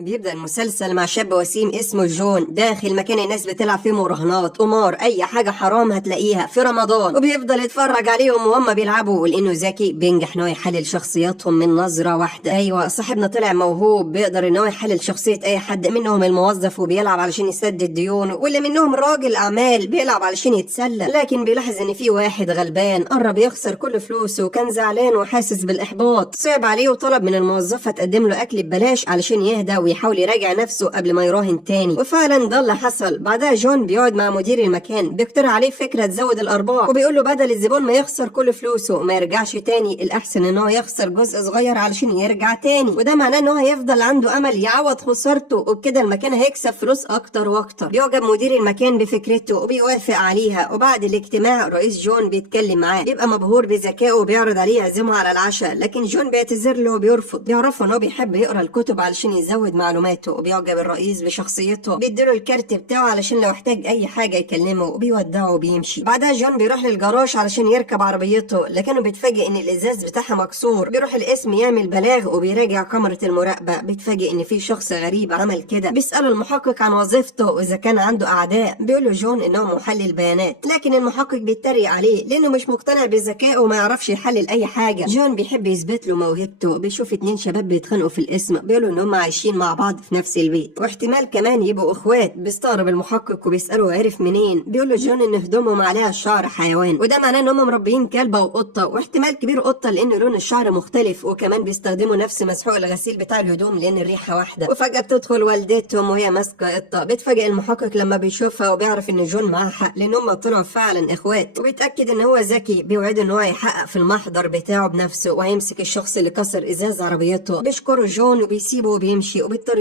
بيبدأ المسلسل مع شاب وسيم اسمه جون داخل مكان الناس بتلعب فيه مراهنات قمار، اي حاجة حرام هتلاقيها في رمضان، وبيفضل يتفرج عليهم وهم بيلعبوا، ولانه ذكي بينجح ان هو يحلل شخصياتهم من نظرة واحدة. ايوه صاحبنا طلع موهوب، بيقدر ان هو يحلل شخصية اي حد، منهم الموظف وبيلعب علشان يسدد ديونه، واللي منهم راجل اعمال بيلعب علشان يتسلى. لكن بيلاحظ ان في واحد غلبان قرب يخسر كل فلوسه، وكان زعلان وحاسس بالاحباط. صعب عليه وطلب من الموظفة تقدم له اكل ببلاش علشان يهدى ويحاول يراجع نفسه قبل ما يراهن تاني. وفعلا ده اللي حصل. بعدها جون بيقعد مع مدير المكان، بيقترح عليه فكره تزود الارباح، وبيقول له بدل الزبون ما يخسر كل فلوسه وما يرجعش تاني، الاحسن ان هو يخسر جزء صغير علشان يرجع تاني، وده معناه ان هو هيفضل عنده امل يعوض خسارته، وبكده المكان هيكسب فلوس اكتر واكتر. بيعجب مدير المكان بفكرته وبيوافق عليها. وبعد الاجتماع رئيس جون بيتكلم معاه، بيبقى مبهور بذكائه وبيعرض عليه يعزمه على العشاء، لكن جون بيعتذر له وبيرفض. بيعرفه ان هو بيحب يقرا الكتب علشان يزود معلوماته، وبيعجب الرئيس بشخصيته، بيديله الكارت بتاعه علشان لو احتاج اي حاجه يكلمه، وبيودعه وبيمشي. بعدها جون بيروح للجراج علشان يركب عربيته، لكنه بيتفاجئ ان الازاز بتاعها مكسور. بيروح القسم يعمل بلاغ وبيراجع كاميرا المراقبه، بيتفاجئ ان في شخص غريب عمل كده. بيساله المحقق عن وظيفته واذا كان عنده اعداء، بيقول له جون انه محلل بيانات، لكن المحقق بيتريق عليه لانه مش مقتنع بذكائه وما يعرفش يحلل اي حاجه. جون بيحب يثبت له موهبته. بيشوف اتنين شباب بيتخانقوا في القسم، بيقولوا ان هم عايشين مع بعض في نفس البيت واحتمال كمان يبقوا اخوات. بيستغرب المحقق وبيساله عرف منين. بيقول له جون ان هدومهم عليها شعر حيوان، وده معناه ان هم مربيين كلبه وقطه، واحتمال كبير قطه لان لون الشعر مختلف، وكمان بيستخدموا نفس مسحوق الغسيل بتاع الهدوم لان الريحه واحده. وفجاه بتدخل والدتهم وهي ماسكه قطه. بيتفاجئ المحقق لما بيشوفها وبيعرف ان جون معاه حق لان هم طلعوا فعلا اخوات، وبيتاكد ان هو ذكي. بيوعده ان هو يحقق في المحضر بتاعه بنفسه وهيمسك الشخص اللي كسر ازاز عربيته. بيشكره جون وبيسيبه وبيمشي، وبيضطر